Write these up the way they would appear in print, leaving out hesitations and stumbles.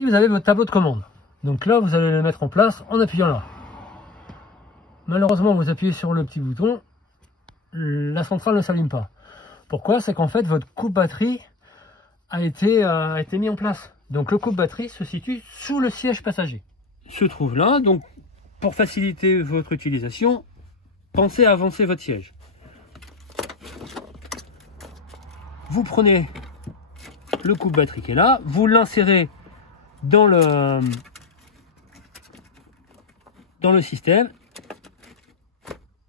Vous avez votre tableau de commande. Donc là, vous allez le mettre en place en appuyant là. Malheureusement, vous appuyez sur le petit bouton, la centrale ne s'allume pas. Pourquoi? C'est qu'en fait, votre coupe-batterie a été mis en place. Donc le coupe-batterie se situe sous le siège passager. Se trouve là, donc pour faciliter votre utilisation, pensez à avancer votre siège. Vous prenez le coupe-batterie qui est là, vous l'insérez dans le système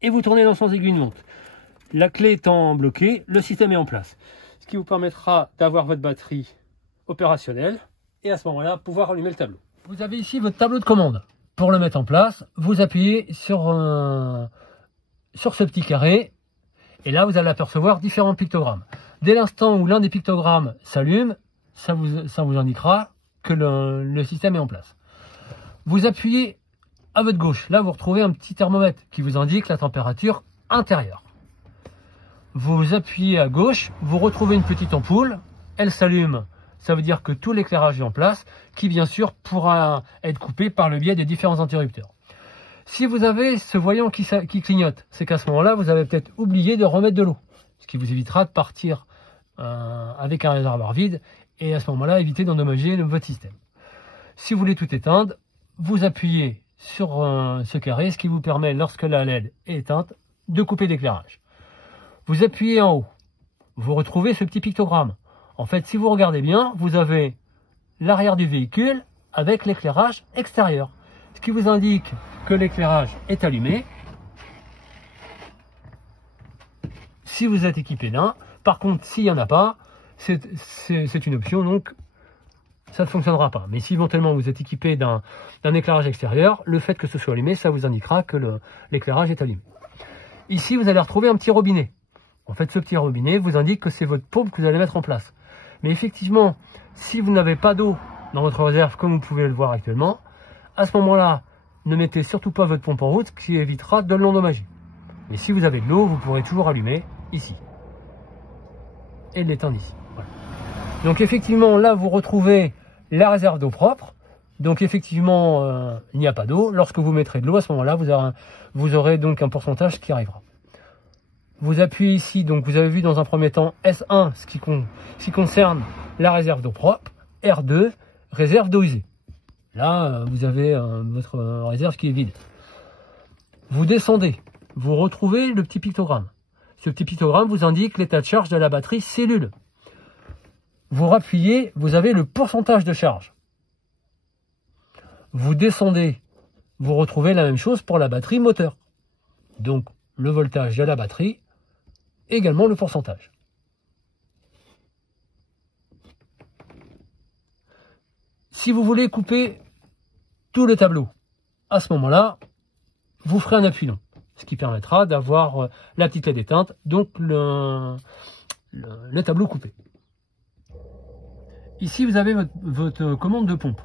et vous tournez dans le sens aiguille de montre. La clé étant bloquée, le système est en place. Ce qui vous permettra d'avoir votre batterie opérationnelle et à ce moment-là, pouvoir allumer le tableau. Vous avez ici votre tableau de commande. Pour le mettre en place, vous appuyez sur ce petit carré et là, vous allez apercevoir différents pictogrammes. Dès l'instant où l'un des pictogrammes s'allume, ça vous indiquera que le système est en place. Vous appuyez à votre gauche. Là, vous retrouvez un petit thermomètre qui vous indique la température intérieure. Vous appuyez à gauche, vous retrouvez une petite ampoule, elle s'allume, ça veut dire que tout l'éclairage est en place, qui bien sûr pourra être coupé par le biais des différents interrupteurs. Si vous avez ce voyant qui clignote, c'est qu'à ce moment-là, vous avez peut-être oublié de remettre de l'eau, ce qui vous évitera de partir avec un réservoir vide et à ce moment-là, éviter d'endommager votre système. Si vous voulez tout éteindre, vous appuyez sur ce carré, ce qui vous permet, lorsque la LED est éteinte, de couper l'éclairage. Vous appuyez en haut, vous retrouvez ce petit pictogramme. En fait, si vous regardez bien, vous avez l'arrière du véhicule avec l'éclairage extérieur, ce qui vous indique que l'éclairage est allumé si vous êtes équipé d'un. Par contre, s'il n'y en a pas, c'est une option, donc ça ne fonctionnera pas. Mais si éventuellement vous êtes équipé d'un éclairage extérieur, le fait que ce soit allumé, ça vous indiquera que l'éclairage est allumé. Ici, vous allez retrouver un petit robinet. En fait, ce petit robinet vous indique que c'est votre pompe que vous allez mettre en place. Mais effectivement, si vous n'avez pas d'eau dans votre réserve, comme vous pouvez le voir actuellement, à ce moment-là, ne mettez surtout pas votre pompe en route, ce qui évitera de l'endommager. Mais si vous avez de l'eau, vous pourrez toujours allumer ici. Et l'éteindre ici. Voilà. Donc effectivement, là, vous retrouvez la réserve d'eau propre. Donc effectivement, il n'y a pas d'eau. Lorsque vous mettrez de l'eau, à ce moment-là, vous aurez donc un pourcentage qui arrivera. Vous appuyez ici, donc vous avez vu dans un premier temps S1, ce qui concerne la réserve d'eau propre, R2, réserve d'eau usée. Là, vous avez votre réserve qui est vide. Vous descendez, vous retrouvez le petit pictogramme. Ce petit pictogramme vous indique l'état de charge de la batterie cellule. Vous rappuyez, vous avez le pourcentage de charge. Vous descendez, vous retrouvez la même chose pour la batterie moteur. Donc, le voltage de la batterie, également le pourcentage. Si vous voulez couper tout le tableau, à ce moment-là, vous ferez un appui long, ce qui permettra d'avoir la petite LED éteinte, donc le tableau coupé. Ici, vous avez votre commande de pompe.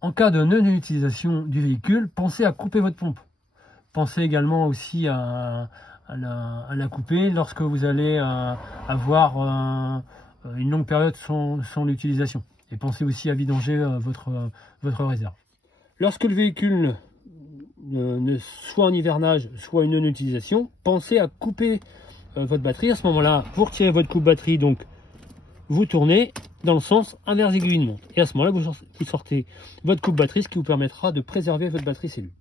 En cas de non-utilisation du véhicule, pensez à couper votre pompe. Pensez également aussi à la couper lorsque vous allez avoir une longue période sans l'utilisation. Et pensez aussi à vidanger votre réserve. Lorsque le véhicule soit en hivernage, soit une non-utilisation, pensez à couper votre batterie. À ce moment-là, vous retirez votre coupe-batterie, donc vous tournez dans le sens inverse aiguille de montre. Et à ce moment-là, vous sortez votre coupe-batterie, ce qui vous permettra de préserver votre batterie cellule.